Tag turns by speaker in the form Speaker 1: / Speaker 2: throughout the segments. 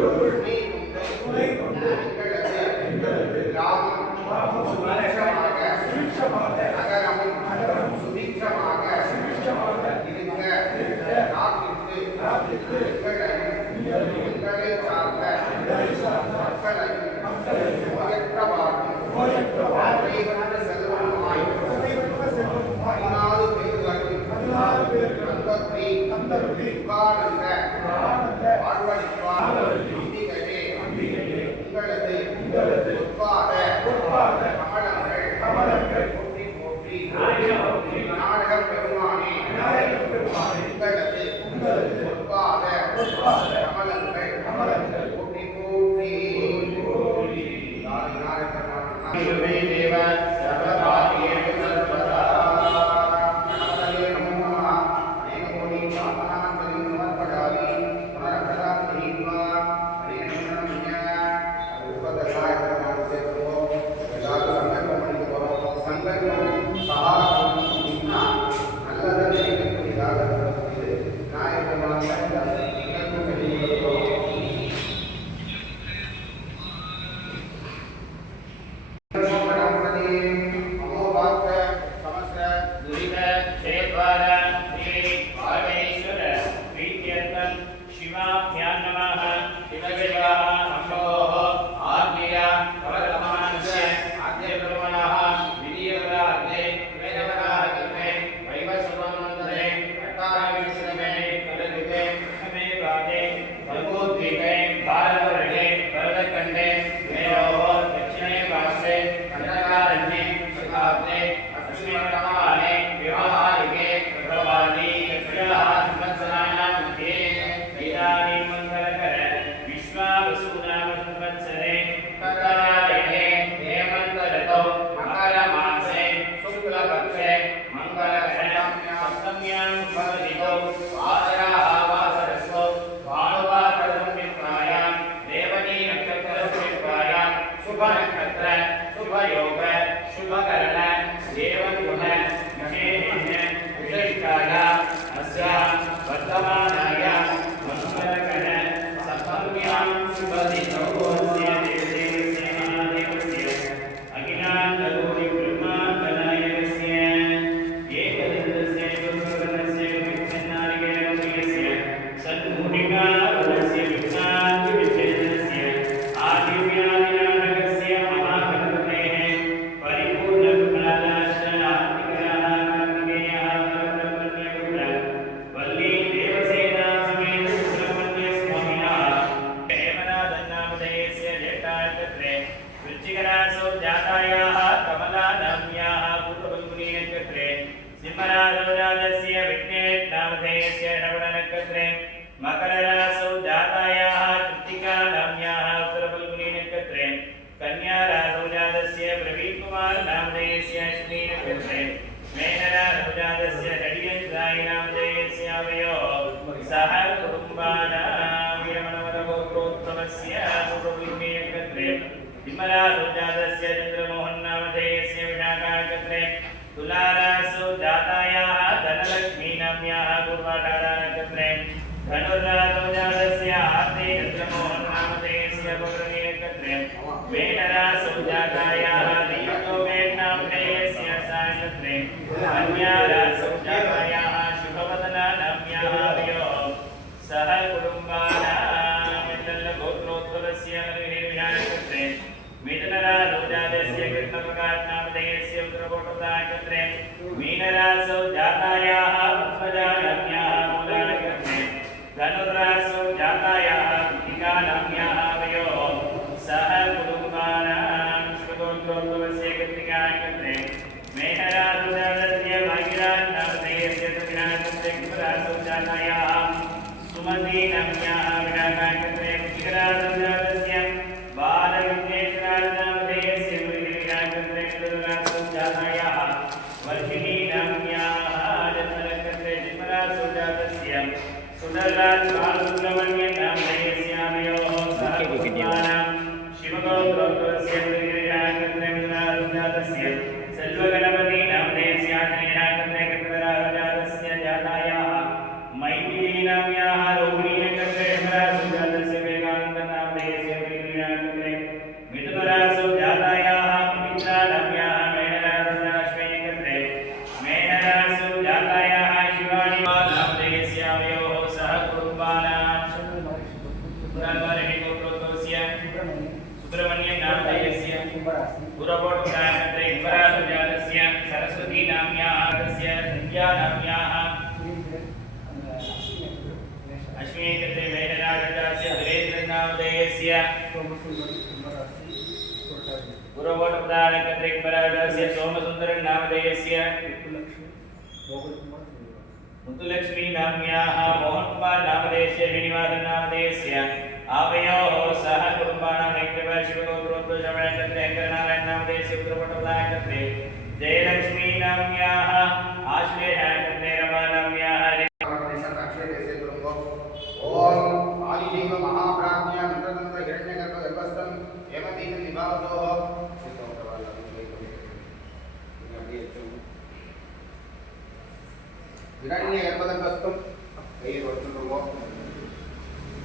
Speaker 1: word. गणासौ जातायाः कमलानाम्याः पूर्वबङ्गुनीनक्षत्रे सिंहराजवराजस्य विघ्नेशनामधेयस्य श्रवणनक्षत्रे मकररासौ जातायाः कृत्तिकानाम्याः उत्तरफल्गुनीनक्षत्रे कन्यारासौ जातस्य प्रवीणकुमारनामधेयस्य अश्विनीनक्षत्रे मेघरासौजातस्य षड्यन्त्रायिनामधेयस्यावयोः सह कुटुम्बानां यमनवरगोत्रोत्तमस्य पूर्वबिम्बे विमला रोजादस्य चन्द्रमोहन्नामधेयस्य विशाखाकत्रे तुलारासु मीनरासौ जातायाः உணர்வார் சார்ந்துள்ளவன் என்ற इम्बराजस्य सोमसुन्दरं नामधेयस्य
Speaker 2: मुत्तुलक्ष्मी नाम्याः मोहनकुमार
Speaker 1: नामधेयस्य श्रीनिवासन नामधेयस्य आवयोः सह कुटुम्बानां नैकृपा शिवगोत्रोद्भवशमणकत्रे शङ्करनारायण नामधेयस्य उत्तरपटलाकत्रे जयलक्ष्मी नाम्याः आश्लेषाकत्रे ಹಿರಣ್ಯ ಗರ್ಭಗರ್ಭಸ್ಥಂ ಕೈಯಲ್ಲಿ ಹೊಡೆದುಕೊಂಡು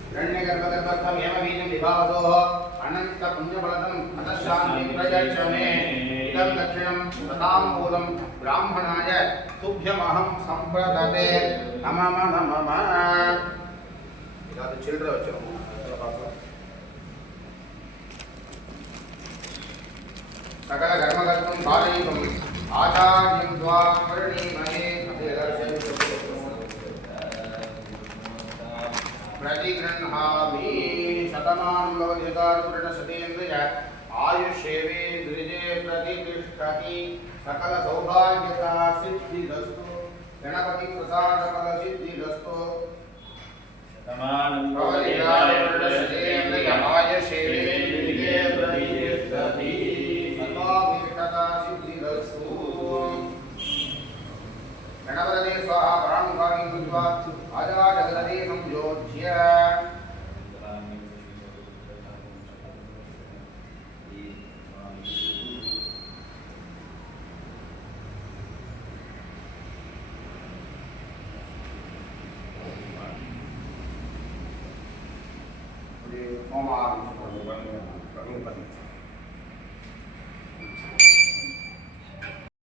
Speaker 1: ಹಿರಣ್ಯ ಗರ್ಭಗರ್ಭಸ್ಥಂ ಯಮವೀನಂ ವಿಭಾವಸೋ ಅನಂತ ಪುಣ್ಯಫಲದಂ ಅತಶಾಂತಿ ಪ್ರಜಕ್ಷಮೇ ಇದಂ ದಕ್ಷಿಣಂ ಸದಾಂಬೂಲಂ ಬ್ರಾಹ್ಮಣಾಯ ತುಭ್ಯಮಹಂ ಸಂಪ್ರದತೆ ನಮಮ ನಮಮ ಇದಾದ ಚಿಲ್ಡ್ರ ವಚನ ಸಕಲ ಕರ್ಮಗತ್ವಂ ಪಾಲಯಿತುಂ ಆಚಾರ್ಯಂ ತ್ವಾ ಪರಿಣೀಮ प्रतिगृह्णामि शतमानं भवति यथार्पुरणशतेन्द्रिय आयुष्येवेन्द्रिये प्रतिष्ठति सकलसौभाग्यता सिद्धिरस्तु गणपतिप्रसादफलसिद्धिरस्तु समानं भवति यथार्पुरणशतेन्द्रिय आयुष्येवेन्द्रिये प्रतिष्ठति सर्वाभीष्टता सिद्धिरस्तु गणपतये स्वाहा पराङ्गानि कृत्वा